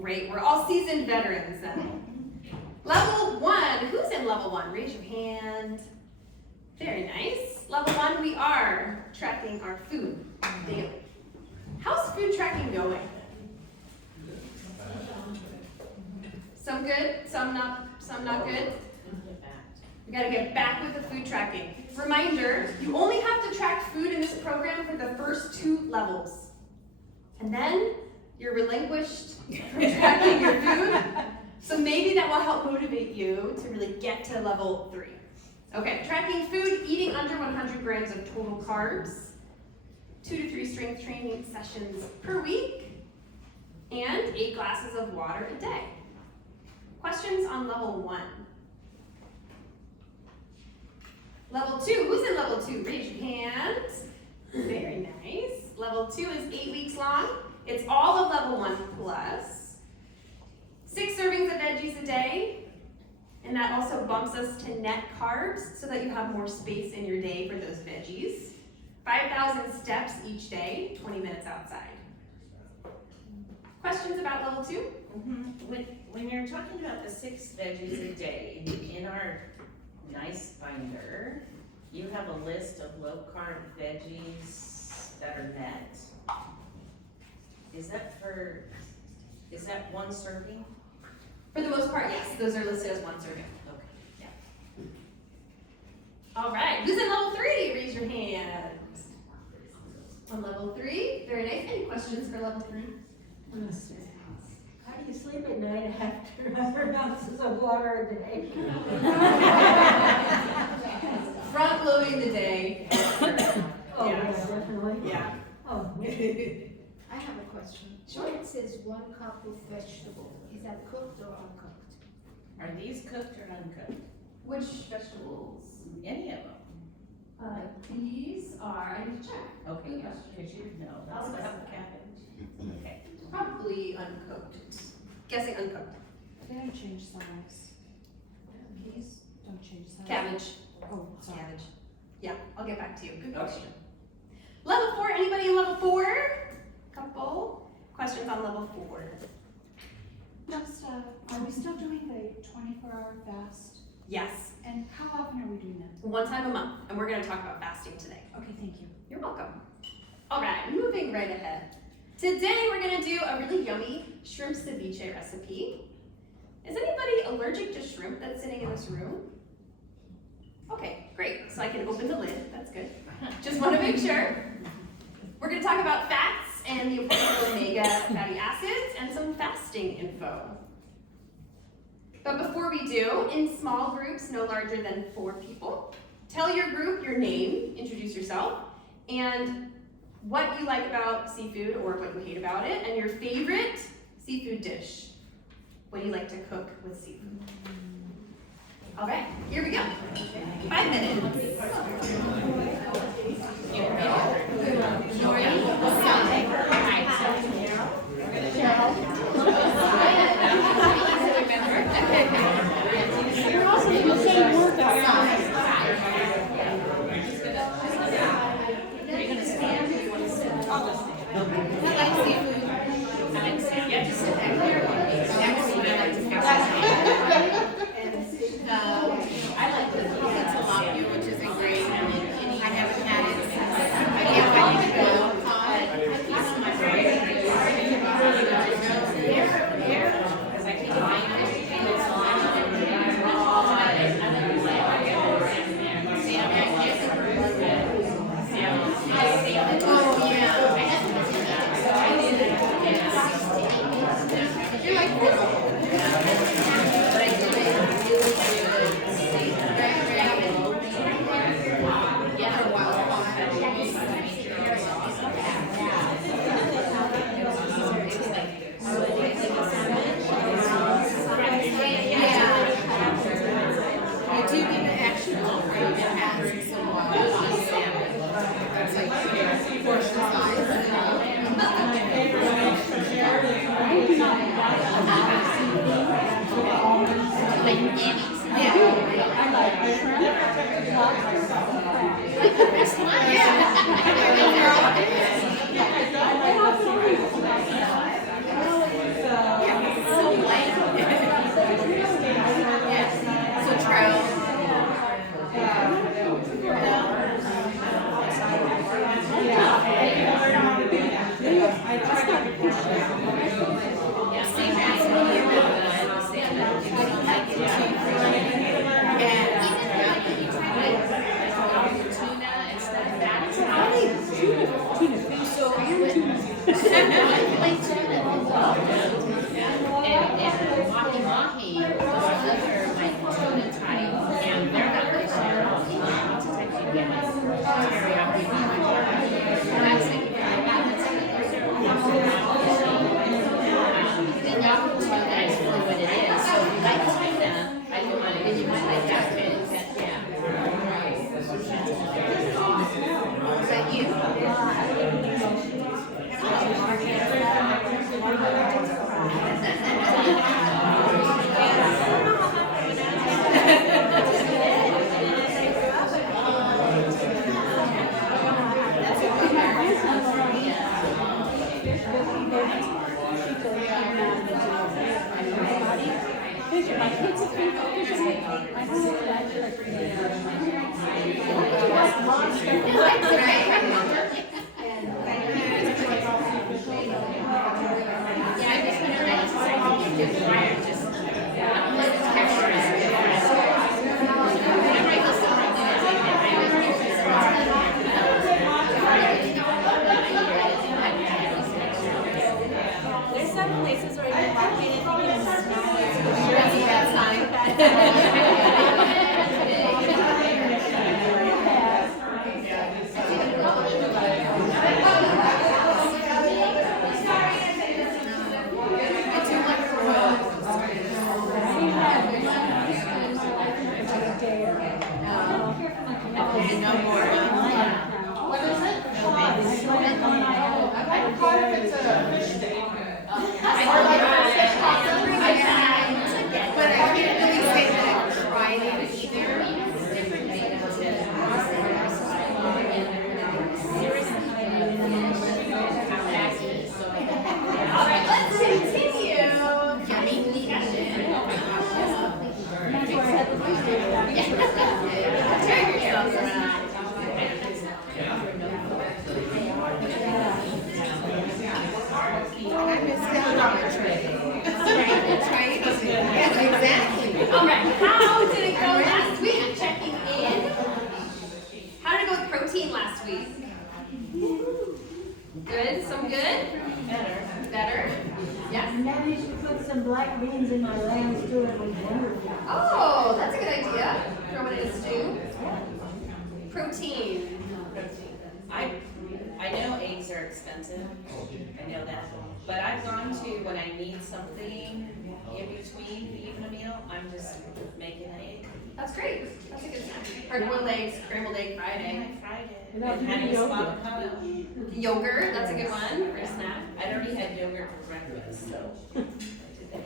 Great, we're all seasoned veterans then. Level 1, who's in level 1? Raise your hand. Very nice. Level 1, we are tracking our food daily. How's food tracking going? Some good, some not good. We gotta get back with the food tracking. Reminder, you only have to track food in this program for the first 2 levels. And then you're relinquished from tracking your food. So maybe that will help motivate you to really get to level 3. Okay, tracking food, eating under 100 grams of total carbs, 2 to 3 strength training sessions per week, and 8 glasses of water a day. Questions on level 1? Level 2, who's in level 2? Raise your hand. Very nice. Level 2 is 8 weeks long. It's all of level 1 plus. 6 servings of veggies a day. And that also bumps us to net carbs so that you have more space in your day for those veggies. 5,000 steps each day, 20 minutes outside. Questions about level 2? When you're talking about the 6 veggies a day, in our nice binder, you have a list of low-carb veggies that are net. Is that 1 serving? For the most part, yes. Those are listed as 1 serving. Okay. Yeah. All right. Who's in level 3? Raise your hand. On level 3. Very nice. Any questions for level 3? How do you sleep at night after 100 ounces of water a day? Front loading the day. Oh, Yeah. yeah, definitely. Yeah. Oh, I have a question. Sure. It says 1 cup of vegetable. Is that cooked or uncooked? Are these cooked or uncooked? Which vegetables? Any of them? These are, I need to check. Okay, Good yeah, question. because you know, I'll that's look not at cabbage. Okay. Probably uncooked. Guessing uncooked. They don't change size. Peas don't change size. Cabbage. Oh, sorry. Cabbage. Yeah, I'll get back to you. Good Okay. question. Level 4, anybody in level 4? Couple questions on level 4. Just, are we still doing the 24-hour fast? Yes, And how often are we doing that? 1 time a month, and we're going to talk about fasting today. Okay, thank you. You're welcome. All right, moving right ahead. Today we're going to do a really yummy shrimp ceviche recipe. Is anybody allergic to shrimp that's sitting in this room? Okay, great. So I can open the lid. That's good. Just want to make sure. We're going to talk about fats and the importance of omega fatty acids and some fasting info. But before we do, in small groups no larger than 4 people, tell your group your name, introduce yourself, and what you like about seafood or what you hate about it, and your favorite seafood dish. What do you like to cook with seafood? All right, here we go. 5 minutes. I like the tilapia, which is a great. I haven't had it. I get one you go. It's my favorite. There's some places where you're walking and you can smell it. Alright, let's continue. Yummy discussion. Turn yourselves around. I missed out on the train. That's right. Yeah, exactly. Alright, how did it go last week? Checking in. How did it go with protein last week? Good? Some good? Better? Yes? Managed to put some black beans in my lamb stew and we wondered. Oh, that's a good idea. Throw it in a stew. Protein. I know eggs are expensive, I know that, but I've gone to, when I need something in between eating a meal, I'm just making an egg. That's great. That's a good snack. Hard-boiled eggs, scrambled egg fried egg. I fried it, Without and having yogurt. avocado. Yogurt, that's a good one for a snack. I'd already had yogurt for breakfast, so.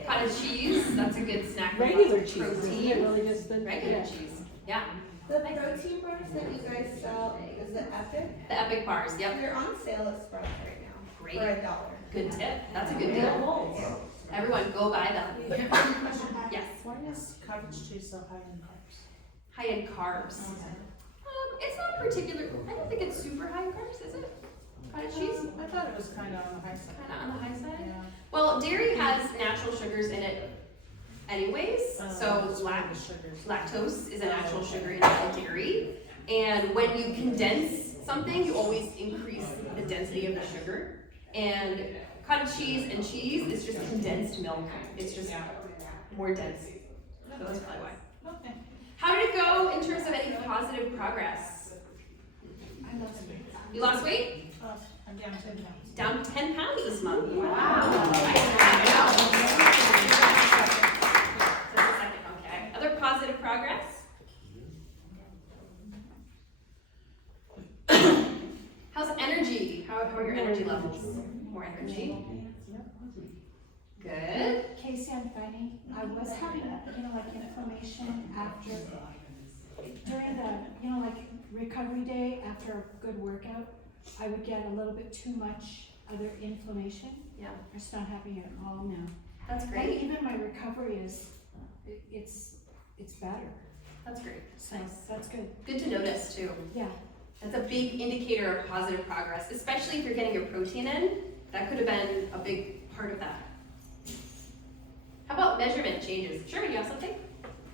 Cottage cheese, that's a good snack. for Regular cheese, isn't it Protein. really just the? Regular yeah. cheese, yeah. The protein bars that you guys sell, is it Epic? The Epic bars, yep. They're on sale at Sprouts right now. Great. For $1. Good tip. That's a good deal. Everyone go buy them. Yes. Why is cottage cheese so high in carbs? High in carbs. It's not particular, I don't think it's super high in carbs, is it? Cottage cheese? I thought it was kind of on the high side. Kind of on the high side? Yeah. Well, dairy has natural sugars in it anyways, so It's one of the sugars. lactose is a natural sugar in dairy. And when you condense something, you always increase the density of the sugar. And cottage cheese and cheese is just condensed milk. It's just more dense. So that's probably why. Okay. How did it go in terms of any positive progress? I lost weight. You lost weight? I'm down 10 pounds. Down 10 pounds this month. Wow. Okay. Other positive progress? How's energy? How are your energy levels? More energy? Good. Casey, I'm finding I was having, like inflammation after, during the, like recovery day after a good workout, I would get a little bit too much other inflammation. Yeah. It's not happening at all now. That's And great. even my recovery is, it's better. That's great. So that's good. Good to notice too. Yeah. That's a big indicator of positive progress, especially if you're getting your protein in. That could have been a big part of that. How about measurement changes? Sherman, you have something?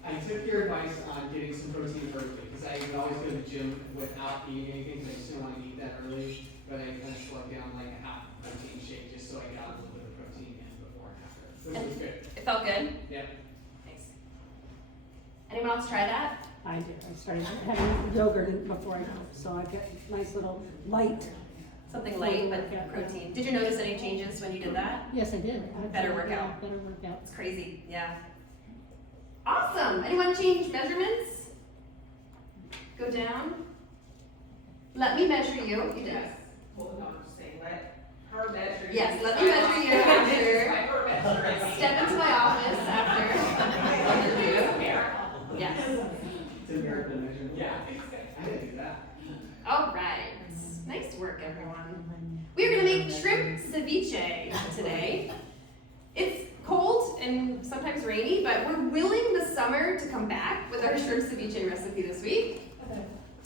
I took your advice on getting some protein early, because I would always go to the gym without eating anything, because I just didn't want to eat that early. But I kind of slowed down like a half protein shake, just so I got a little bit of protein in before and after. Which was good. It felt good? Yep. Thanks. Anyone else try that? I did, I started having yogurt before I go, so I get nice little light. Something light but protein. Did you notice any changes when you did that? Yes, I did. Better workout. Better workout. It's crazy, yeah. Awesome. Anyone change measurements? Go down. Let me measure you. You did. Hold on, say let her measure you. Yes, let me measure you after. Step into my office after. Yes. To merit the measurement. Yeah, I didn't do that. All right. Nice work, everyone. We are going to make shrimp ceviche today. It's cold and sometimes rainy, but we're willing the summer to come back with our shrimp ceviche recipe this week.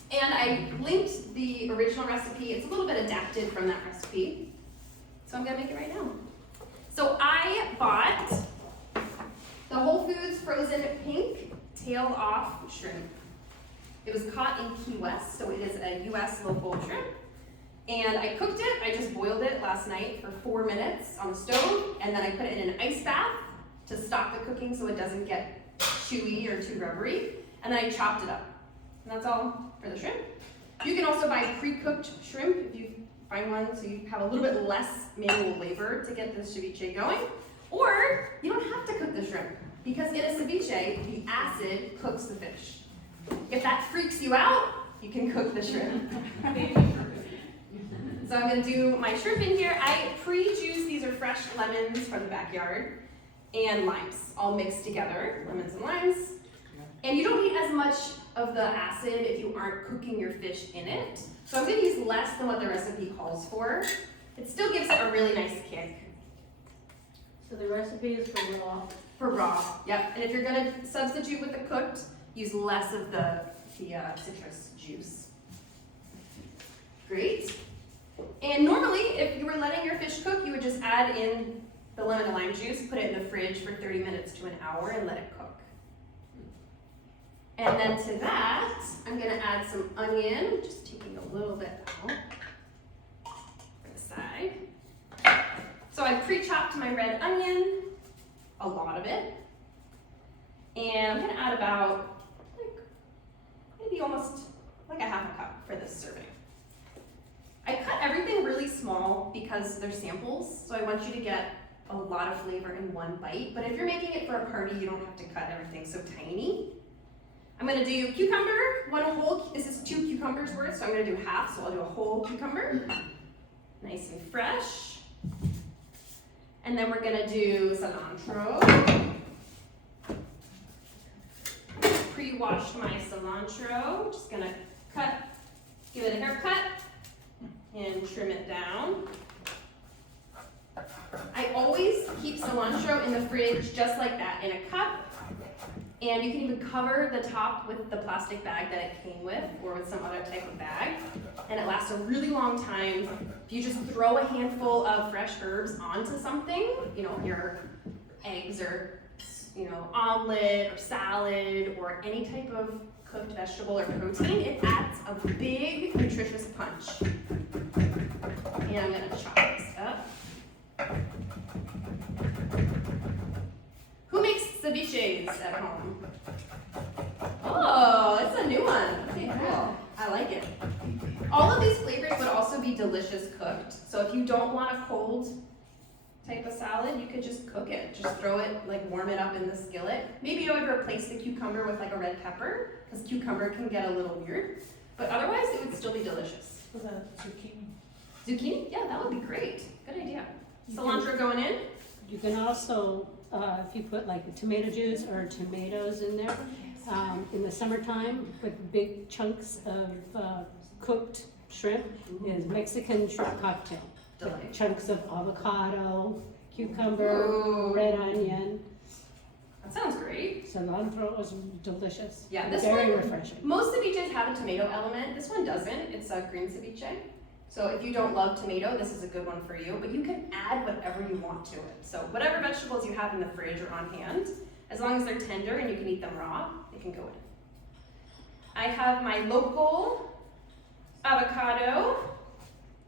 And I linked the original recipe. It's a little bit adapted from that recipe. So I'm gonna make it right now. So I bought the Whole Foods frozen pink tail off shrimp. It was caught in Key West, so it is a US local shrimp. And I cooked it, I just boiled it last night for 4 minutes on the stove, and then I put it in an ice bath to stop the cooking so it doesn't get chewy or too rubbery. And then I chopped it up. And that's all for the shrimp. You can also buy pre-cooked shrimp if you find one, so you have a little bit less manual labor to get this ceviche going. Or you don't have to cook the shrimp, because in a ceviche, the acid cooks the fish. If that freaks you out, you can cook the shrimp. So I'm gonna do my shrimp in here. I pre-juice, these are fresh lemons from the backyard, and limes, all mixed together, lemons and limes. And you don't need as much of the acid if you aren't cooking your fish in it. So I'm gonna use less than what the recipe calls for. It still gives it a really nice kick. So the recipe is for raw. For raw, yep. And if you're gonna substitute with the cooked, use less of the citrus juice. Great. And normally, if you were letting your fish cook, you would just add in the lemon and lime juice, put it in the fridge for 30 minutes to an hour and let it cook. And then to that, I'm gonna add some onion, just taking a little bit out for the side. So I pre-chopped my red onion, a lot of it. And I'm gonna add about, maybe almost like a half a cup for this serving. I cut everything really small because they're samples, so I want you to get a lot of flavor in one bite. But if you're making it for a party, you don't have to cut everything so tiny. I'm gonna do cucumber, this is 2 cucumbers worth, so I'm gonna do half, so I'll do a whole cucumber. Nice and fresh. And then we're gonna do cilantro. Pre-washed my cilantro, just gonna give it a haircut and trim it down. I always keep cilantro in the fridge just like that, in a cup. And you can even cover the top with the plastic bag that it came with, or with some other type of bag. And it lasts a really long time. If you just throw a handful of fresh herbs onto something, your eggs or, omelet or salad or any type of cooked vegetable or protein, it adds a big nutritious punch. And I'm gonna chop this up. Who makes ceviches at home? Oh, it's a new one. Okay, cool. I like it. All of these flavors would also be delicious cooked. So if you don't want a cold type of salad, you could just cook it. Just throw it, warm it up in the skillet. Maybe I would replace the cucumber with a red pepper, because cucumber can get a little weird. But otherwise, it would still be delicious. With a zucchini. Zucchini? Yeah, that would be great. Good idea. Cilantro going in. You can also, if you put tomato juice or tomatoes in there, in the summertime, put big chunks of cooked shrimp, is Mexican shrimp cocktail. With chunks of avocado, cucumber, Ooh. red onion. That sounds great. Cilantro is delicious. Yeah, this very one- refreshing. Most ceviches have a tomato element. This one doesn't. It's a green ceviche. So if you don't love tomato, this is a good one for you. But you can add whatever you want to it. So whatever vegetables you have in the fridge or on hand, as long as they're tender and you can eat them raw, they can go in. I have my local avocado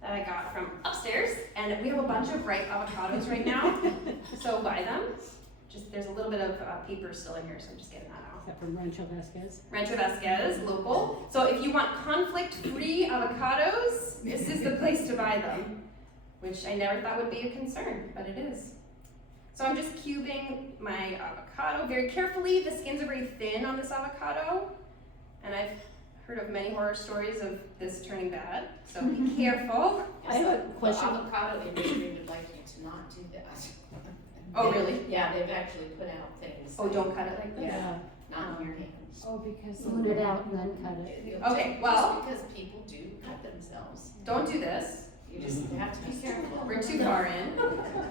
that I got from upstairs, and we have a bunch of ripe avocados right now, so buy them. There's a little bit of paper still in here, so I'm just getting that out. Is that from Rancho Vasquez? Rancho Vasquez, local. So if you want conflict-free avocados, this is the place to buy them, which I never thought would be a concern, but it is. So I'm just cubing my avocado very carefully. The skins are very thin on this avocado, and I've heard of many horror stories of this turning bad, so be careful. I have a question. The avocado industry would like you to not do that. Oh, really? Yeah, they've actually put out things. Oh, don't cut it like this? Yeah, not in your hands. Oh, because. Put it out and then cut it. Okay, well- Just because people do cut themselves. Don't do this. You just have to be careful. We're too far in.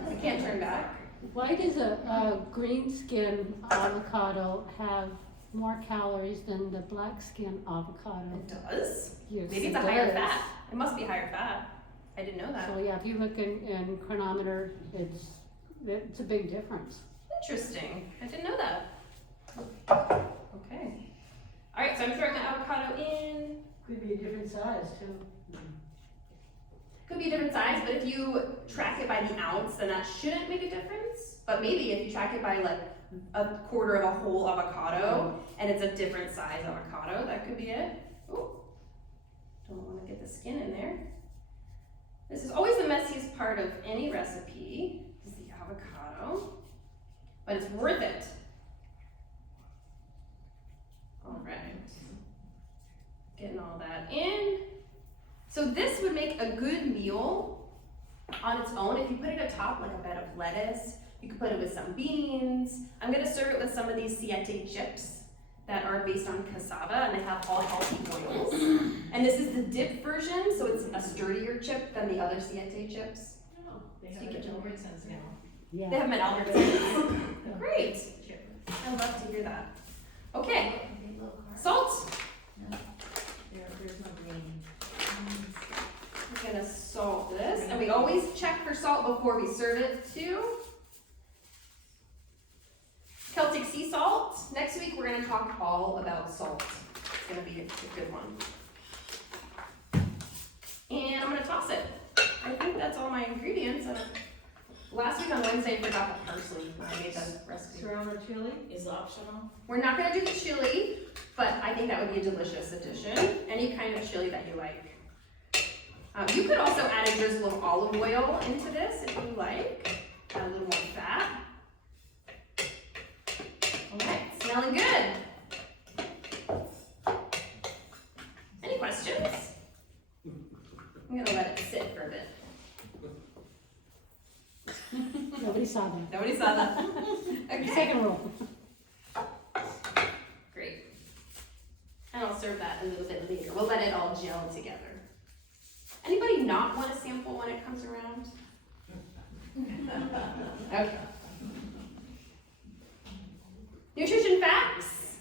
We can't turn back. Why does a green skin avocado have more calories than the black skin avocado? It does. Yes, Maybe it's it a higher does. fat. It must be higher fat. I didn't know that. So yeah, if you look in Chronometer, it's a big difference. Interesting. I didn't know that. Okay. All right, so I'm throwing the avocado in. Could be a different size too. Could be a different size, but if you track it by the ounce, then that shouldn't make a difference. But maybe if you track it by like a quarter of a whole avocado and it's a different size avocado, that could be it. Ooh. Don't want to get the skin in there. This is always the messiest part of any recipe, is the avocado, but it's worth it. All right. Getting all that in. So this would make a good meal on its own. If you put it atop like a bed of lettuce, you could put it with some beans. I'm gonna serve it with some of these siete chips that are based on cassava, and they have all healthy oils. And this is the dip version, so it's a sturdier chip than the other siete chips. Oh, they have Stick it it to the- Albertsons now. Yeah. They have them at Albertsons. Great. I love to hear that. Okay, salt. There's no green. I'm gonna salt this, and we always check for salt before we serve it too. Celtic sea salt. Next week we're gonna talk all about salt. It's gonna be a good one. And I'm gonna toss it. I think that's all my ingredients. Last week on Wednesday I forgot the parsley when I made the recipe. Serrano chili is optional. We're not gonna do the chili, but I think that would be a delicious addition. Any kind of chili that you like. You could also add a drizzle of olive oil into this if you like. Add a little more fat. Alright, smelling good. Any questions? I'm gonna let it sit for a bit. Nobody saw that. Nobody saw that. Okay. Second rule. Great. And I'll serve that a little bit later. We'll let it all gel together. Anybody not want a sample when it comes around? Okay. Nutrition facts.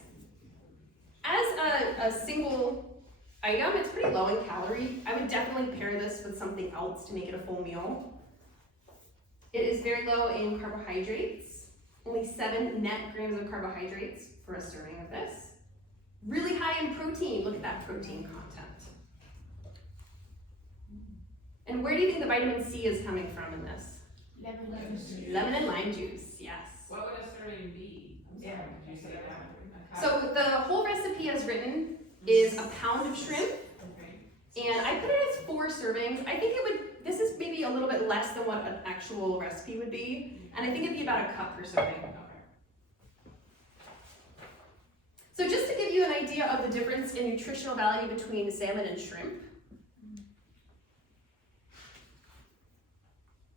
As a single item, it's pretty low in calorie. I would definitely pair this with something else to make it a full meal. It is very low in carbohydrates. Only 7 net grams of carbohydrates for a serving of this. Really high in protein. Look at that protein content. And where do you think the vitamin C is coming from in this? Lemon and lime juice, yes. What would a serving be? I'm sorry, did you say that? So the whole recipe as written is a pound of shrimp, Okay. and I put it as 4 servings. I think this is maybe a little bit less than what an actual recipe would be, and I think it'd be about a cup per serving. So just to give you an idea of the difference in nutritional value between salmon and shrimp.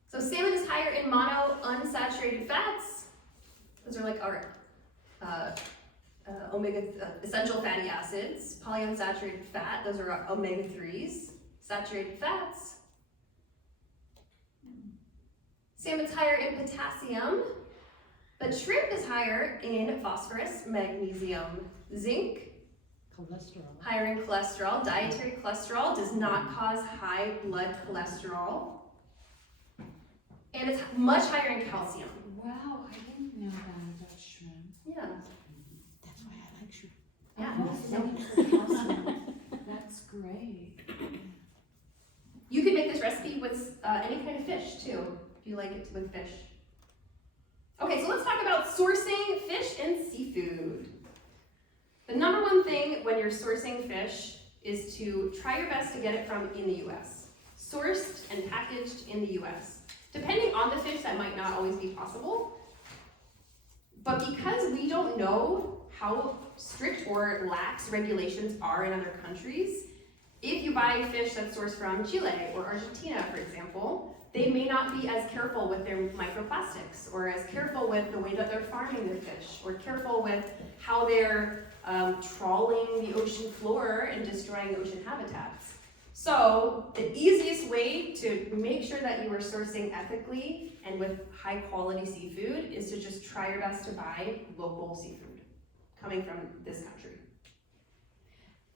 So salmon is higher in monounsaturated fats. Those are like our essential fatty acids. Polyunsaturated fat, those are our omega-3s. Saturated fats. Salmon's higher in potassium, but shrimp is higher in phosphorus, magnesium, zinc. Cholesterol. Higher in cholesterol. Dietary cholesterol does not cause high blood cholesterol. And it's much higher in calcium. Wow, I didn't know that about shrimp. Yeah. That's why I like shrimp. Yeah. That's great. You could make this recipe with any kind of fish too, if you like it with fish. Okay, so let's talk about sourcing fish and seafood. The number one thing when you're sourcing fish is to try your best to get it from in the US. Sourced and packaged in the US. Depending on the fish, that might not always be possible. But because we don't know how strict or lax regulations are in other countries, if you buy fish that's sourced from Chile or Argentina, for example, they may not be as careful with their microplastics or as careful with the way that they're farming their fish or careful with how they're trawling the ocean floor and destroying ocean habitats. So the easiest way to make sure that you are sourcing ethically and with high quality seafood is to just try your best to buy local seafood coming from this country.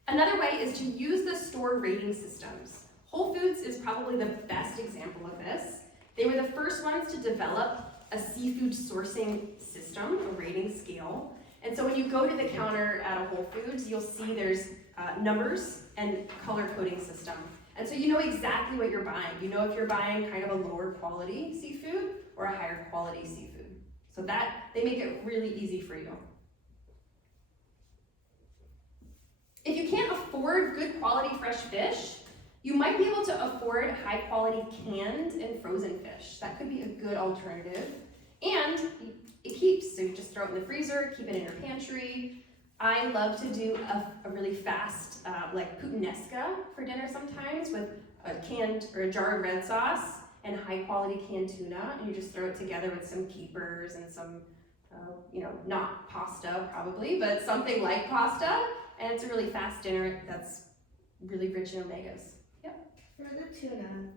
Another way is to use the store rating systems. Whole Foods is probably the best example of this. They were the first ones to develop a seafood sourcing system, a rating scale. And so when you go to the counter at a Whole Foods, you'll see there's numbers and color coding system. And so you know exactly what you're buying. You know if you're buying kind of a lower quality seafood or a higher quality seafood. So that, they make it really easy for you. If you can't afford good quality fresh fish, you might be able to afford high quality canned and frozen fish. That could be a good alternative. And it keeps, so you just throw it in the freezer, keep it in your pantry. I love to do a really fast, like puttanesca for dinner sometimes with a canned or a jar of red sauce and high quality canned tuna, and you just throw it together with some capers and some, not pasta probably, but something like pasta, and it's a really fast dinner that's really rich in omegas. For the tuna,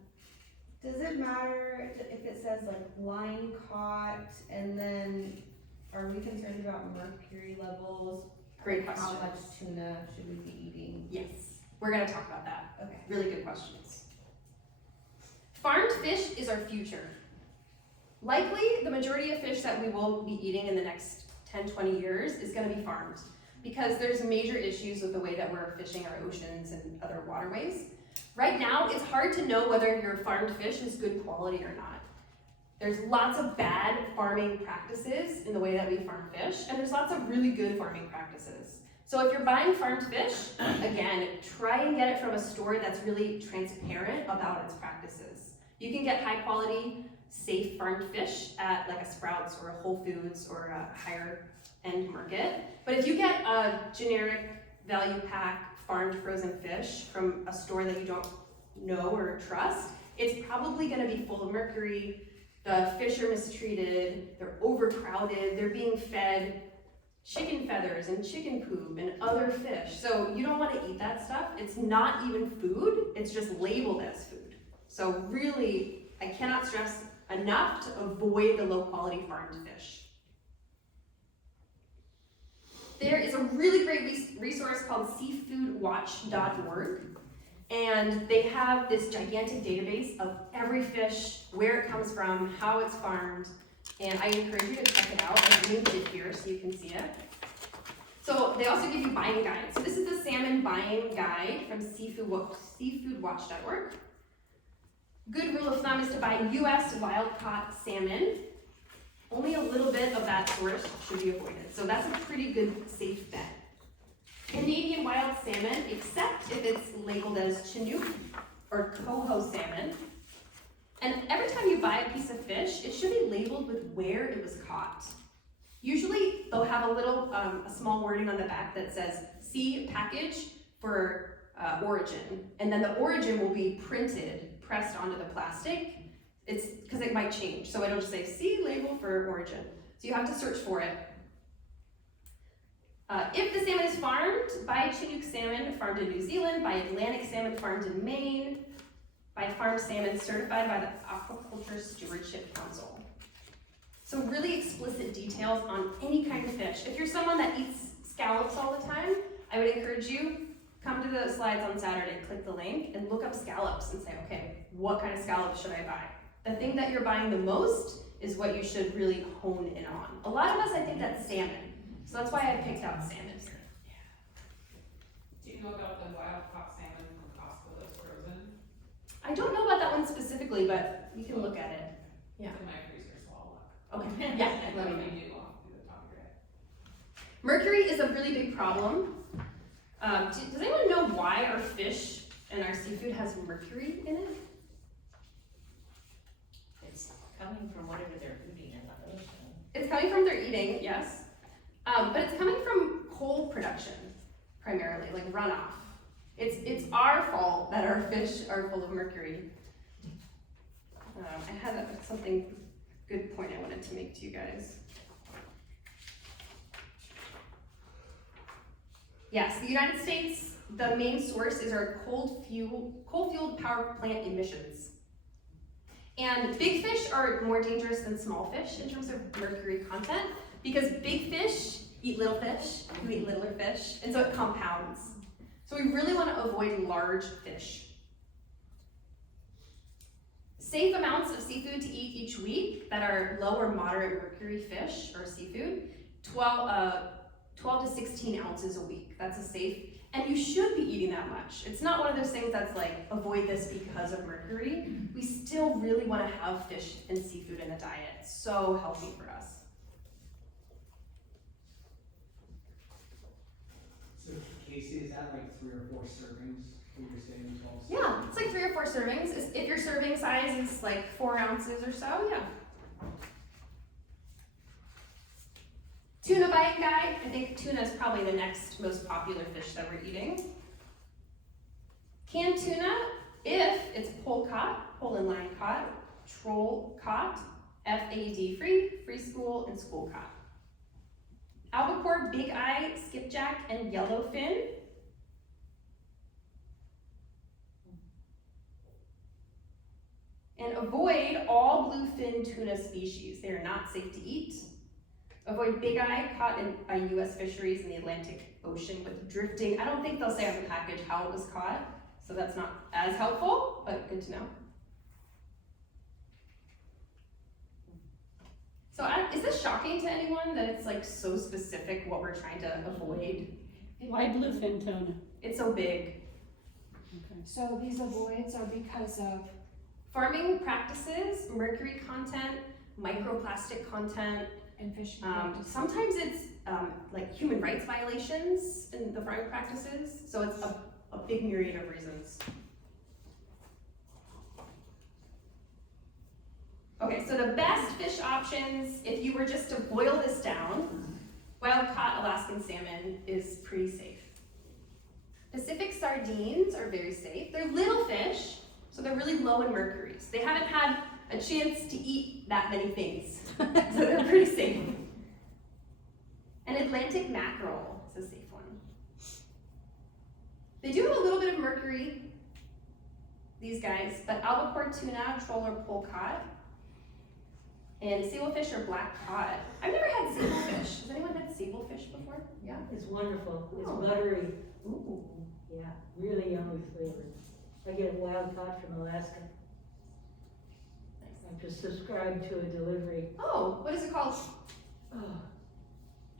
does it matter if it says like line caught, and then are we concerned about mercury levels? Great question. How much tuna should we be eating? Yes, we're gonna talk about that. Okay. Really good questions. Farmed fish is our future. Likely, the majority of fish that we will be eating in the next 10, 20 years is gonna be farmed because there's major issues with the way that we're fishing our oceans and other waterways. Right now, it's hard to know whether your farmed fish is good quality or not. There's lots of bad farming practices in the way that we farm fish, and there's lots of really good farming practices. So if you're buying farmed fish, again, try and get it from a store that's really transparent about its practices. You can get high quality, safe farmed fish at like a Sprouts or a Whole Foods or a higher end market. But if you get a generic value pack farmed frozen fish from a store that you don't know or trust, it's probably gonna be full of mercury. The fish are mistreated, they're overcrowded, they're being fed chicken feathers and chicken poop and other fish. So you don't wanna eat that stuff. It's not even food, it's just labeled as food. So really, I cannot stress enough to avoid the low quality farmed fish. There is a really great resource called seafoodwatch.org, and they have this gigantic database of every fish, where it comes from, how it's farmed, and I encourage you to check it out. I've linked it here so you can see it. So they also give you buying guides. So this is the salmon buying guide from seafoodwatch.org. Good rule of thumb is to buy U.S. wild-caught salmon. Only a little bit of that source should be avoided. So that's a pretty good safe bet. Canadian wild salmon, except if it's labeled as Chinook or coho salmon. And every time you buy a piece of fish, it should be labeled with where it was caught. Usually they'll have a little, a small wording on the back that says, see package for origin. And then the origin will be pressed onto the plastic. It's because it might change. So it'll just say, see label for origin. So you have to search for it. If the salmon is farmed, buy Chinook salmon farmed in New Zealand, buy Atlantic salmon farmed in Maine, buy farmed salmon certified by the Aquaculture Stewardship Council. So really explicit details on any kind of fish. If you're someone that eats scallops all the time, I would encourage you, come to the slides on Saturday, click the link, and look up scallops and say, okay, what kind of scallops should I buy? The thing that you're buying the most is what you should really hone in on. A lot of us, I think that's salmon. So that's why I picked out salmon. Do you know about the wild caught salmon from Costco that's frozen? I don't know about that one specifically, but you can look at it. Yeah. It's in my freezer, so I'll look. Okay, yeah, let me know. Maybe you off the top of your head. Mercury is a really big problem. Does anyone know why our fish and our seafood has mercury in it? It's coming from whatever they're eating in the ocean. It's coming from their eating, yes. But it's coming from coal production, primarily, like runoff. It's our fault that our fish are full of mercury. I had something, good point I wanted to make to you guys. Yes, the United States the main source is our coal-fueled power plant emissions. And big fish are more dangerous than small fish in terms of mercury content because big fish eat little fish, who eat littler fish, and so it compounds. So we really want to avoid large fish. Safe amounts of seafood to eat each week that are low or moderate mercury fish or seafood, 12 to 16 ounces a week. That's a safe, and you should be eating that much. It's not one of those things that's like, avoid this because of mercury. We still really want to have fish and seafood in the diet. It's so healthy for us. So Casey, is that like 3 or 4 servings for your saying 12? Yeah, it's like 3 or 4 servings. If your serving size is like 4 ounces or so, yeah. Tuna buying guide. I think tuna is probably the next most popular fish that we're eating. Canned tuna, if it's pole caught, pole and line caught, troll caught, FAD free school, and school caught. Albacore, big eye, skipjack, and yellowfin. And avoid all bluefin tuna species. They are not safe to eat. Avoid big eye caught by U.S. fisheries in the Atlantic Ocean with drifting. I don't think they'll say on the package how it was caught, so that's not as helpful, but good to know. So is this shocking to anyone that it's like so specific what we're trying to avoid? Why bluefin tuna? It's so big. Okay. So these avoids are because of, Farming practices, mercury content, microplastic content. and fishing practices. Sometimes it's like human rights violations in the farming practices, so it's a big myriad of reasons. Okay, so the best fish options, if you were just to boil this down, wild caught Alaskan salmon is pretty safe. Pacific sardines are very safe. They're little fish, so they're really low in mercuries. They haven't had a chance to eat that many things, so they're pretty safe. And Atlantic mackerel is a safe one. They do have a little bit of mercury, these guys, but albacore tuna, troll or polecat, and sablefish or black cod. I've never had sablefish. Has anyone had sablefish before? Yeah. It's wonderful. It's Oh. buttery. Ooh. Yeah, really yummy flavor. I get it wild caught from Alaska. I just subscribed to a delivery. Oh, what is it called? Oh,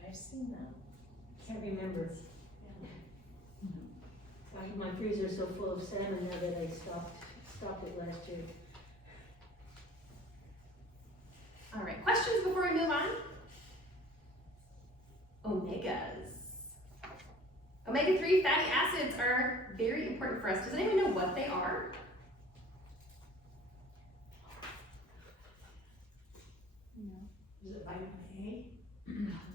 I've seen that. can't remember. My freezer's so full of salmon now that I stopped it last year. All right, questions before we move on? Omegas. Omega-3 fatty acids are very important for us. Does anyone know what they are? Is it vitamin A?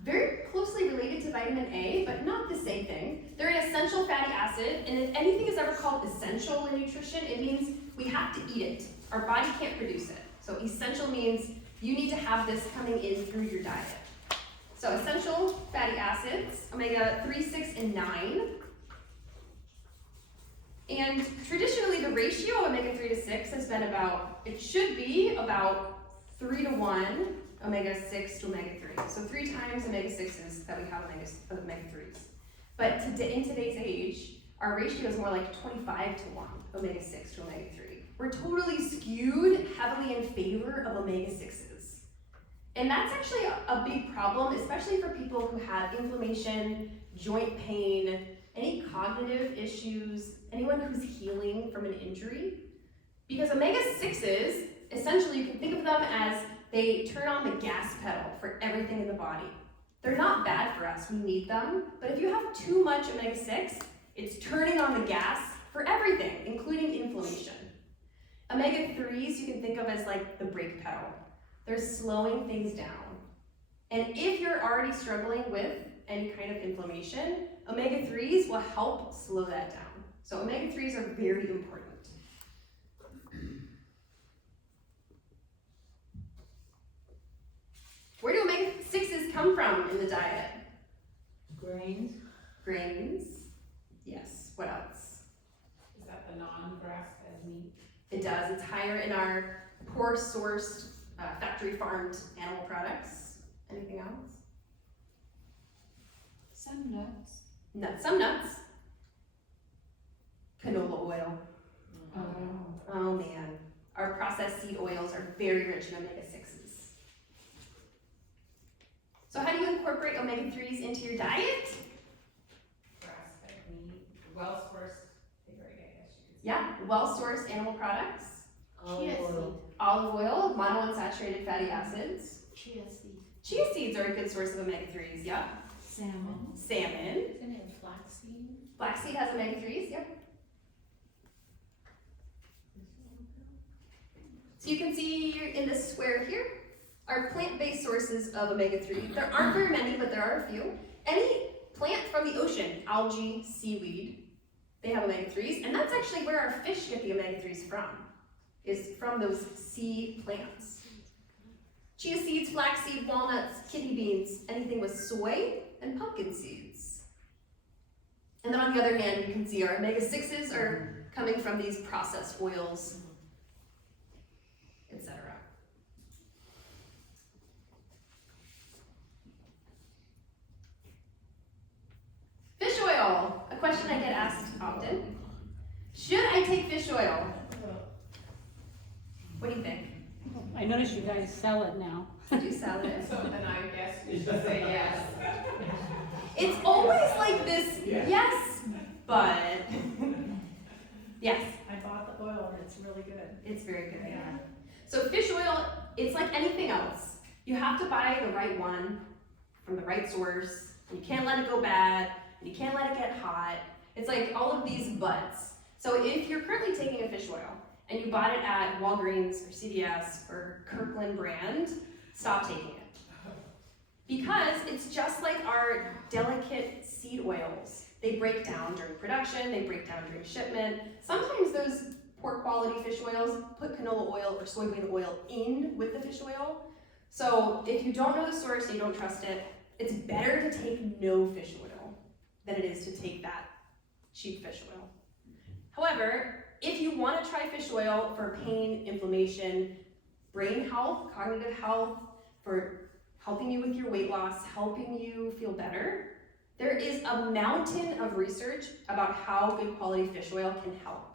Very closely related to vitamin A, but not the same thing. They're an essential fatty acid, and if anything is ever called essential in nutrition, it means we have to eat it. Our body can't produce it. So essential means you need to have this coming in through your diet. So essential fatty acids, omega-3, 6, and 9. And traditionally the ratio of omega-3 to 6 has been it should be about 3 to 1 omega-6 to omega-3. So 3 times omega-6s that we have omega-3s. But in today's age, our ratio is more like 25 to 1 omega-6 to omega-3. We're totally skewed heavily in favor of omega-6s. And that's actually a big problem, especially for people who have inflammation, joint pain, any cognitive issues, anyone who's healing from an injury. Because omega-6s, essentially you can think of them as they turn on the gas pedal for everything in the body. They're not bad for us, we need them, but if you have too much omega-6, it's turning on the gas for everything, including inflammation. Omega-3s you can think of as like the brake pedal. They're slowing things down. And if you're already struggling with any kind of inflammation, omega-3s will help slow that down. So omega-3s are very important. Where do omega-6s come from in the diet? Grains. Grains, yes. What else? Is that the non-grass-fed meat? It does. It's higher in our poor sourced, factory farmed animal products. Anything else? Some nuts. Nuts. Some nuts. Canola oil. Oh man. Our processed seed oils are very rich in omega-6s. So how do you incorporate omega-3s into your diet? Grass-fed meat, well-sourced pig, I guess you could say. Yeah, well-sourced animal products. Olive oil. Olive oil, monounsaturated fatty acids. Chia seed. Chia seeds are a good source of omega-3s, yep. Salmon. Salmon. Isn't it flaxseed? Flaxseed has omega-3s, yep. So you can see in this square here, are plant-based sources of omega-3. There aren't very many, but there are a few. Any plant from the ocean, algae, seaweed, they have omega-3s, and that's actually where our fish get the omega-3s from, is from those sea plants. Chia seeds, flaxseed, walnuts, kidney beans, anything with soy, and pumpkin seeds. And then on the other hand, you can see our omega-6s are coming from these processed oils, etc. Fish oil, a question I get asked often. Should I take fish oil? What do you think? I notice you guys sell it now. Do you sell it? So then I guess you should say yes. It's always like this, yes, but yes, I bought the oil and it's really good. it's very good. Yeah. So fish oil, it's like anything else. You have to buy the right one from the right source. You can't let it go bad. And you can't let it get hot. It's like all of these buts. So if you're currently taking a fish oil and you bought it at Walgreens or CVS or Kirkland brand, stop taking it. Because it's just like our delicate seed oils. They break down during production, they break down during shipment. Sometimes those poor quality fish oils put canola oil or soybean oil in with the fish oil. So if you don't know the source and you don't trust it, it's better to take no fish oil than it is to take that cheap fish oil. However, if you want to try fish oil for pain, inflammation, brain health, cognitive health, for helping you with your weight loss, helping you feel better, there is a mountain of research about how good quality fish oil can help.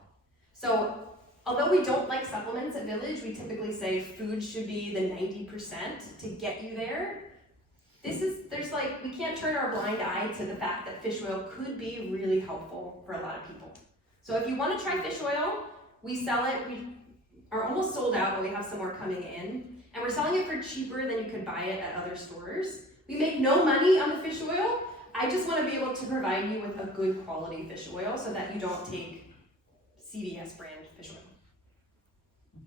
So although we don't like supplements at Village, we typically say food should be the 90% to get you there. We can't turn our blind eye to the fact that fish oil could be really helpful for a lot of people. So if you want to try fish oil, we sell it. We are almost sold out, but we have some more coming in. And we're selling it for cheaper than you could buy it at other stores. We make no money on the fish oil. I just want to be able to provide you with a good quality fish oil so that you don't take CVS brand fish oil.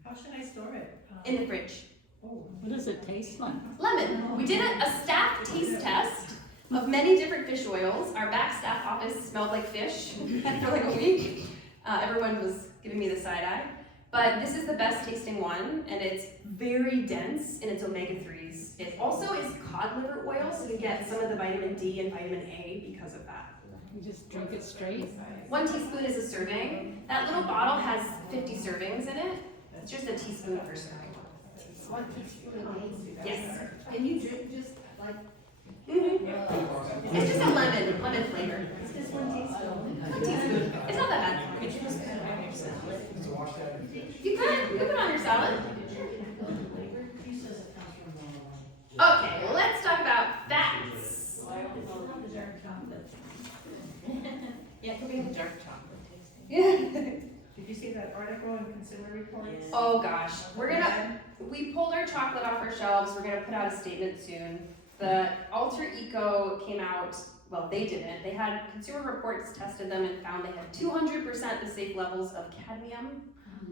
How should I store it? In the fridge. What does it taste like? Lemon. We did a staff taste test of many different fish oils. Our back staff office smelled like fish for like a week. Everyone was giving me the side eye. But this is the best tasting one, and it's very dense in its omega-3s. It also is cod liver oil, so you get some of the vitamin D and vitamin A because of that. You just drink it straight? 1 teaspoon is a serving. That little bottle has 50 servings in it. It's just a teaspoon per serving. 1 teaspoon a day. Yes. And you drink just like. It's just a lemon flavor. It's just 1 teaspoon. 1 teaspoon. It's not that bad. Could you just put it on your salad? You could put it on your salad. Okay, well, let's talk about fats. Yeah, it could be the dark chocolate tasting. Yeah. Did you see that article in Consumer Reports? Yes. Oh gosh, we pulled our chocolate off our shelves. We're gonna put out a statement soon. The Alter Eco came out, well, they didn't. They had Consumer Reports tested them and found they had 200% the safe levels of cadmium.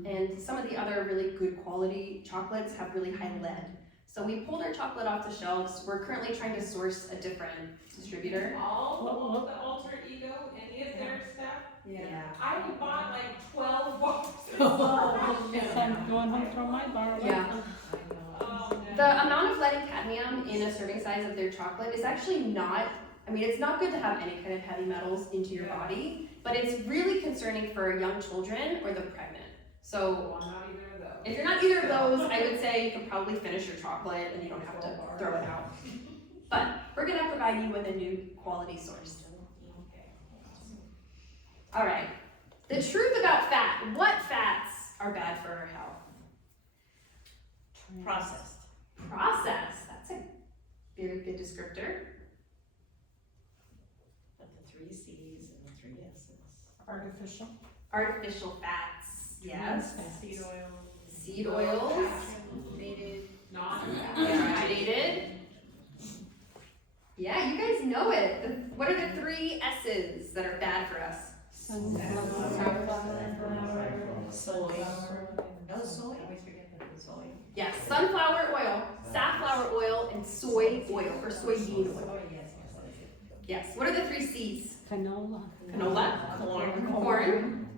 And some of the other really good quality chocolates have really high lead. So we pulled our chocolate off the shelves. We're currently trying to source a different distributor. All the Alter Ego, any of their stuff, Yeah. I bought like 12 boxes. Guess I'm going home from my bar. Yeah. Oh, no. The amount of lead and cadmium in a serving size of their chocolate is actually not I mean, it's not good to have any kind of heavy metals into your body, but it's really concerning for young children or the pregnant. So Well, I'm not either of those. if you're not either of those, I would say you can probably finish your chocolate and you don't have to throw it out. But we're gonna provide you with a new quality source. All right, the truth about fat. What fats are bad for our health? Processed. Processed, that's a very good descriptor. But the 3 C's and the 3 S's. Artificial. Artificial fats, yes. Seed oil. Seed oils, hydrogenated. Yeah, you guys know it. What are the 3 S's that are bad for us? Soy. No soy. I always forget that the soy. Yes, sunflower oil, safflower oil, and soy oil, or soybean oil. Yes, what are the 3 C's? Canola. Canola, Corn. corn,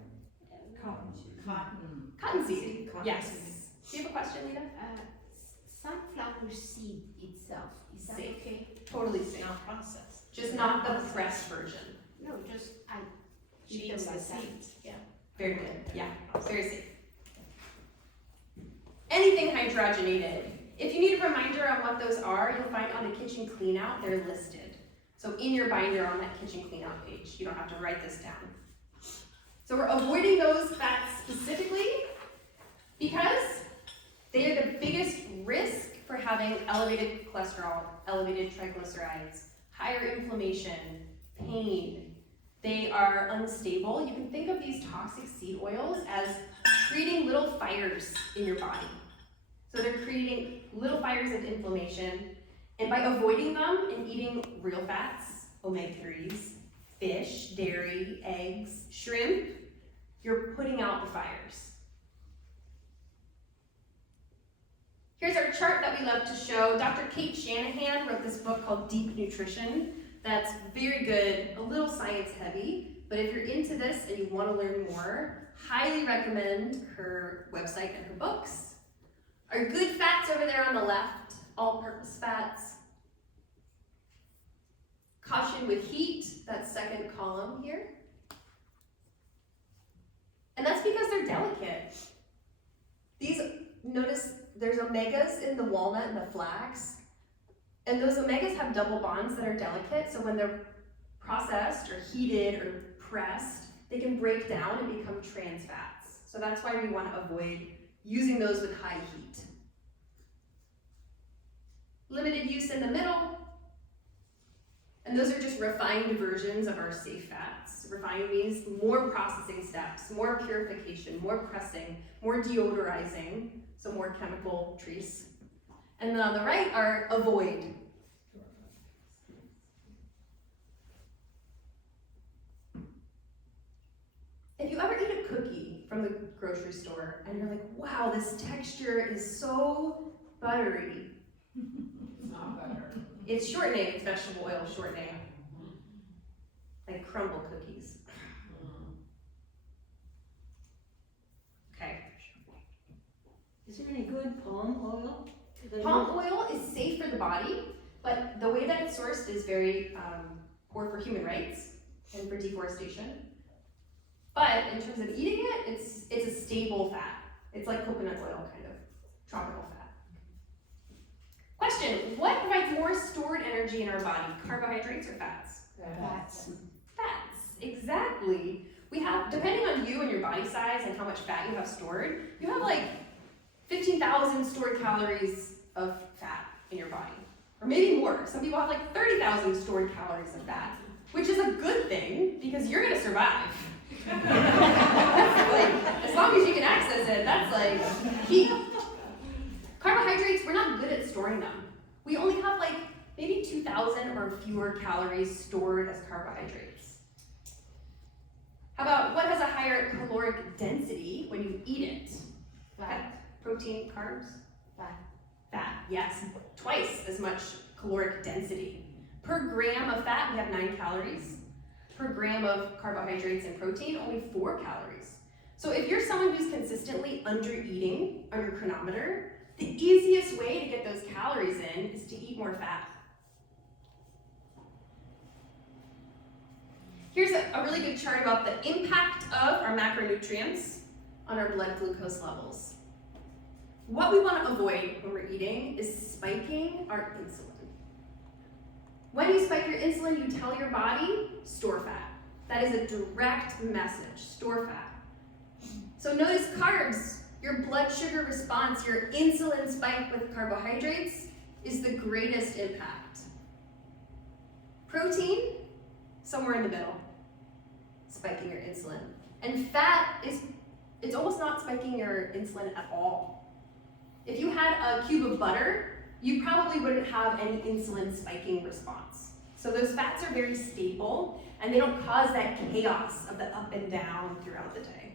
Cotton. cottonseed. Yes. Do you have a question, Lita? Sunflower seed itself, is that Safe. okay? Totally safe. Not processed. Just not the pressed version. No, just I She eat eats them the like that. seeds. Yeah. Very good. Yeah, very safe. Anything hydrogenated. If you need a reminder on what those are, you'll find on the kitchen clean out, they're listed. So in your binder on that kitchen clean out page, you don't have to write this down. So we're avoiding those fats specifically because they are the biggest risk for having elevated cholesterol, elevated triglycerides, higher inflammation, pain. They are unstable. You can think of these toxic seed oils as creating little fires in your body. So they're creating little fires of inflammation, and by avoiding them and eating real fats, omega-3s, fish, dairy, eggs, shrimp, you're putting out the fires. Here's our chart that we love to show. Dr. Kate Shanahan wrote this book called Deep Nutrition. That's very good, a little science heavy, but if you're into this and you want to learn more, highly recommend her website and her books. Our good fats over there on the left, all-purpose fats. Caution with heat, that second column here. And that's because they're delicate. These, notice there's omegas in the walnut and the flax. And those omegas have double bonds that are delicate, so when they're processed or heated or pressed, they can break down and become trans fats. So that's why we want to avoid using those with high heat. Limited use in the middle. And those are just refined versions of our safe fats. Refined means more processing steps, more purification, more pressing, more deodorizing, so more chemical trees. And then on the right are avoid. If you ever eat a cookie from the grocery store and you're like, wow, this texture is so buttery. It's not butter. It's shortening, it's vegetable oil shortening. Like crumble cookies. Okay. Is there any good palm oil? Palm oil is safe for the body, but the way that it's sourced is very poor for human rights and for deforestation. But in terms of eating it, it's a stable fat. It's like coconut oil, kind of tropical fat. Question, what provides more stored energy in our body, carbohydrates or fats? Fats. Fats, exactly. We have, depending on you and your body size and how much fat you have stored, you have like 15,000 stored calories of fat in your body, or maybe more. Some people have like 30,000 stored calories of fat, which is a good thing because you're gonna survive. Like, as long as you can access it, that's like key. Carbohydrates, we're not good at storing them. We only have like maybe 2,000 or fewer calories stored as carbohydrates. How about what has a higher caloric density when you eat it? Fat, protein, carbs? Fat, yes. Twice as much caloric density. Per gram of fat, we have 9 calories. Per gram of carbohydrates and protein, only 4 calories. So if you're someone who's consistently under-eating on your chronometer, the easiest way to get those calories in is to eat more fat. Here's a really good chart about the impact of our macronutrients on our blood glucose levels. What we want to avoid when we're eating is spiking our insulin. When you spike your insulin, you tell your body, store fat. That is a direct message, store fat. So notice carbs, your blood sugar response, your insulin spike with carbohydrates is the greatest impact. Protein, somewhere in the middle, spiking your insulin. And fat it's almost not spiking your insulin at all. If you had a cube of butter, you probably wouldn't have any insulin spiking response. So those fats are very stable and they don't cause that chaos of the up and down throughout the day.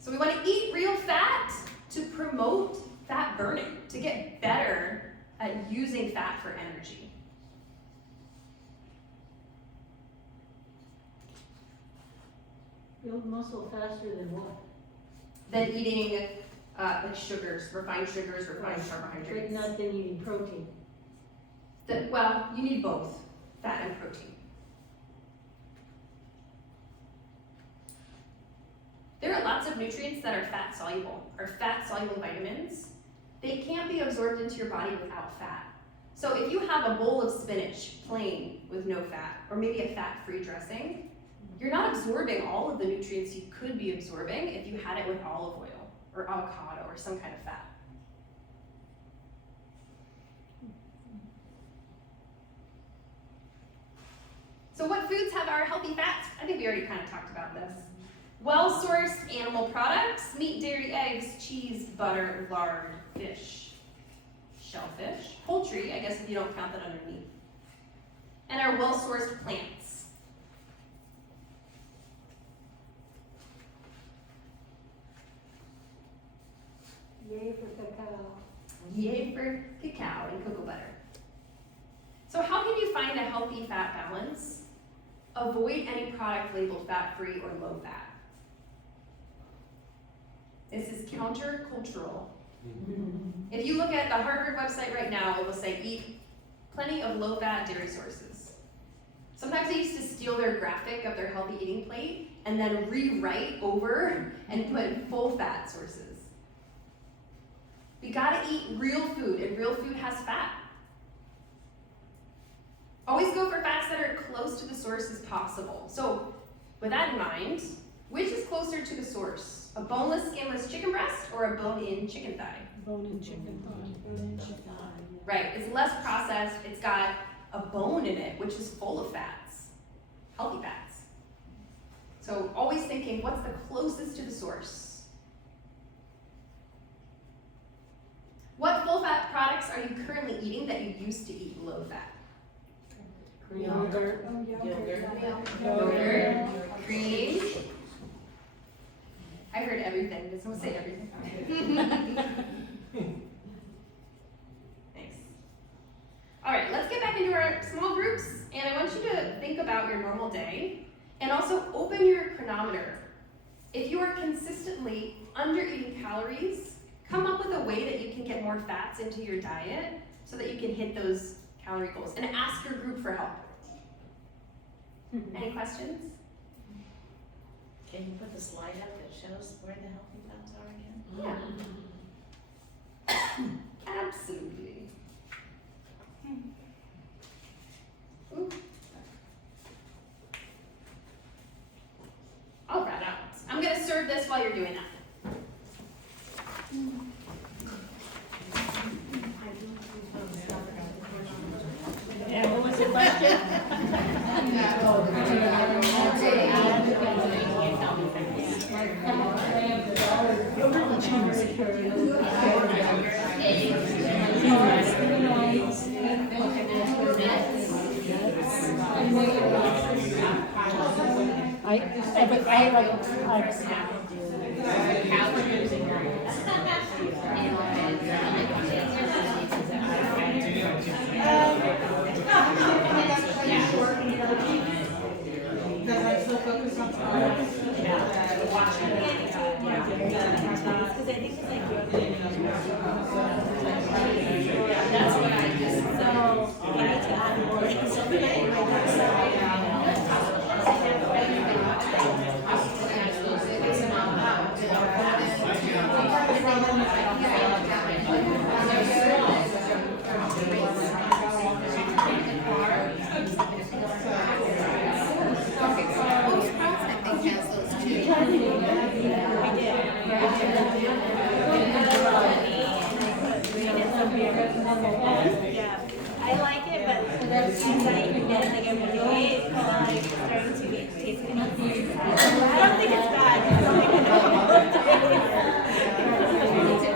So we want to eat real fat to promote fat burning, to get better at using fat for energy. Build muscle faster than what? Than eating like sugars, refined But carbohydrates. not than eating protein. Well, you need both, fat and protein. There are lots of nutrients that are fat soluble, or fat soluble vitamins. They can't be absorbed into your body without fat. So if you have a bowl of spinach, plain, with no fat, or maybe a fat-free dressing, you're not absorbing all of the nutrients you could be absorbing if you had it with olive oil, or avocado, or some kind of fat. So what foods have our healthy fats? I think we already kind of talked about this. Well-sourced animal products, meat, dairy, eggs, cheese, butter, lard, fish, shellfish, poultry, I guess if you don't count that under meat. And our well-sourced plants. Yay for cacao. Yay for cacao and cocoa butter. So how can you find a healthy fat balance? Avoid any product labeled fat-free or low-fat. This is countercultural. If you look at the Harvard website right now, it will say eat plenty of low-fat dairy sources. Sometimes they used to steal their graphic of their healthy eating plate and then rewrite over and put full-fat sources. We gotta eat real food, and real food has fat. Always go for fats that are close to the source as possible. So, with that in mind, which is closer to the source? A boneless, skinless chicken breast or a bone-in chicken thigh? Bone-in chicken thigh. Right, it's less processed, it's got a bone in it, which is full of fats, healthy fats. So always thinking, what's the closest to the source? What full-fat products are you currently eating that you used to eat low-fat? Yogurt. Yogurt, cream. I heard everything. Did someone say everything? Thanks. All right, let's get back into our small groups, and I want you to think about your normal day, and also open your chronometer. If you are consistently under-eating calories, come up with a way that you can get more fats into your diet so that you can hit those calorie goals, and ask your group for help. Any questions? Can you put the slide up that shows where the healthy fats are again? Yeah. Absolutely. Ooh. All right, I'm gonna serve this while you're doing that. Yeah, what was the question? That's what I just Yeah, I like it, but since I eat it like every day, it's kind of like starting to get tasty. I don't think it's bad.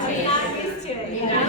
I'm not used to it, you know?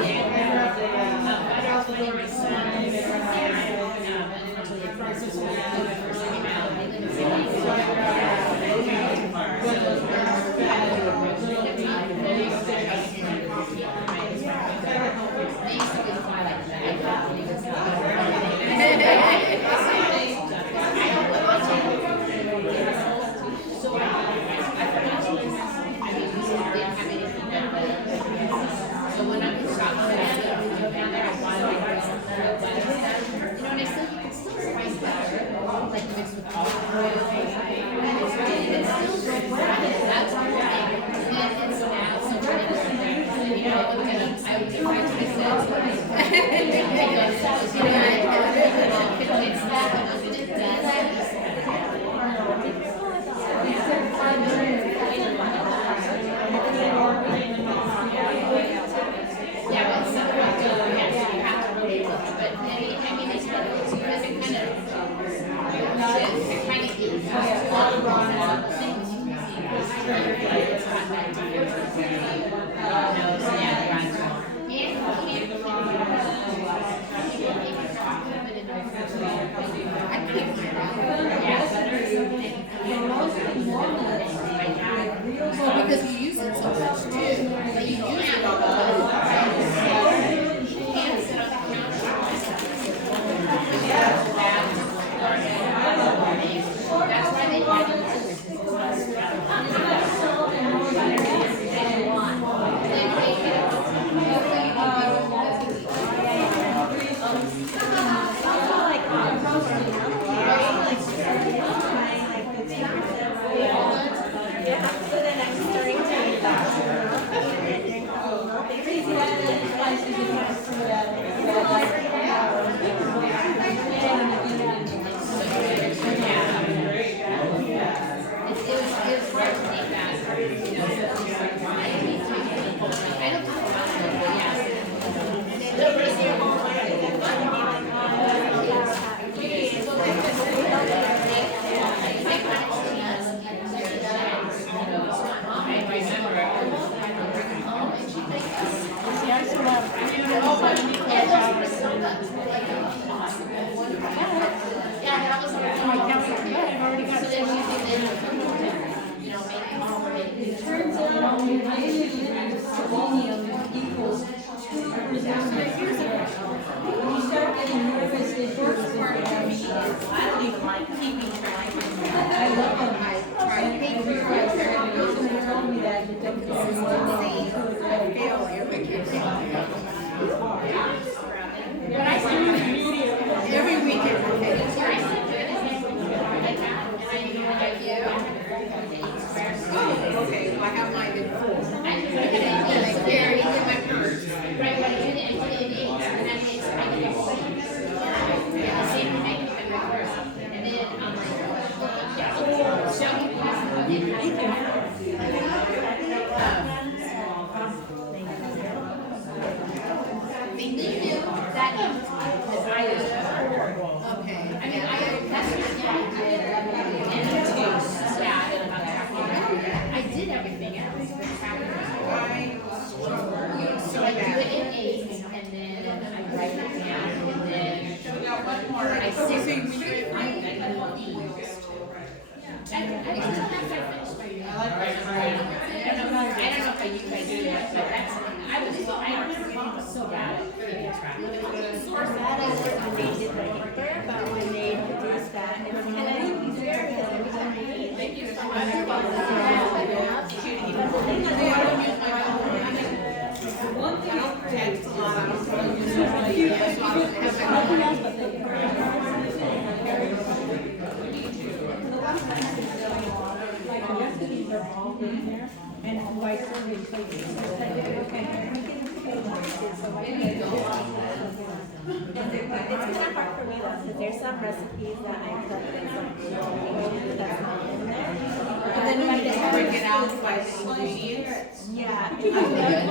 Because you use it so much too. Like you use it all the time. You can't sit on the counter. That's why they buy them. It's kind of hard for me though, because there's some recipes that I put that's like that's not in there. But then when you just break it out by the ingredients. Yeah, but then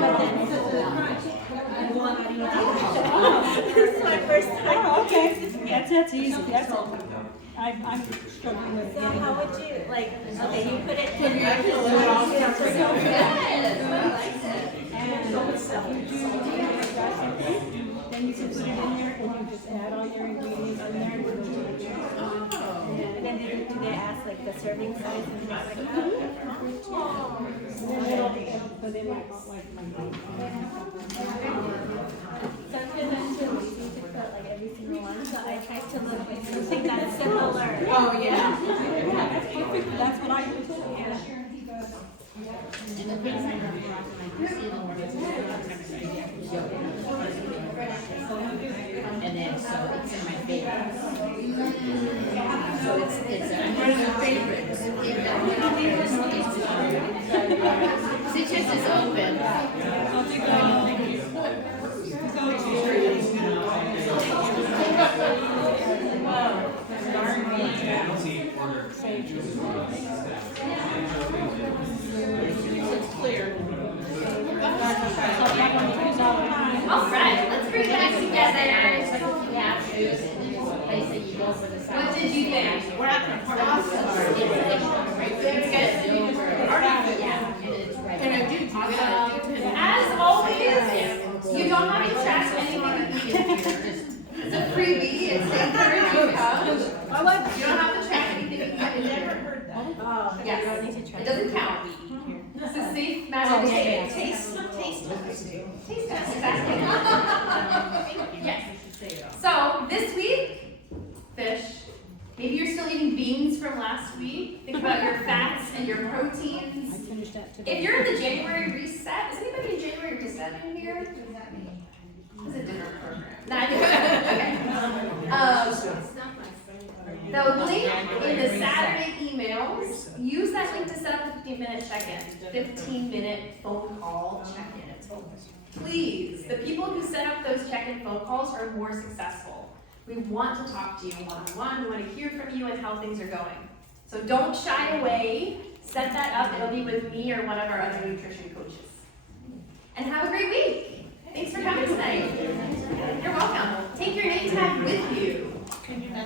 first time. Oh, okay, that's easy, that's all. I'm struggling with it. So how would you, like, okay, you put it in. Yes, I liked it. And if you do the recipe, then you can put it in there and you just add all your ingredients in there and put it in there. And then do they ask like the serving size and things like that? And then it'll put in like. Sometimes I'm too lazy to put like every single one, so I try to look at something that's similar. Oh, yeah. Yeah, that's perfect, that's what I do too. And then, so it's in my favorites. So it's one of the favorites. Citrus is open. All right, let's bring it back together. What did you think? We're not gonna pour awesome. It's good? As always, you don't have to track anything you eat in here. It's a freebie, it's encouraged you come. You don't have to track anything you eat in here. Oh, Yes. you don't need to try. It doesn't count. It's a safe matter. Taste testing. Yes. So this week, fish. Maybe you're still eating beans from last week. Think about your fats and your proteins. I finished that today. If you're in the January reset, is anybody in January reset in here? What does that mean? It's a dinner program. Not okay. The link in the Saturday emails, use that link to set up a 15-minute check-in, 15-minute phone call check-in. Please, the people who set up those check-in phone calls are more successful. We want to talk to you one-on-one, we want to hear from you and how things are going. So don't shy away, set that up, it'll be with me or one of our other nutrition coaches. And have a great week.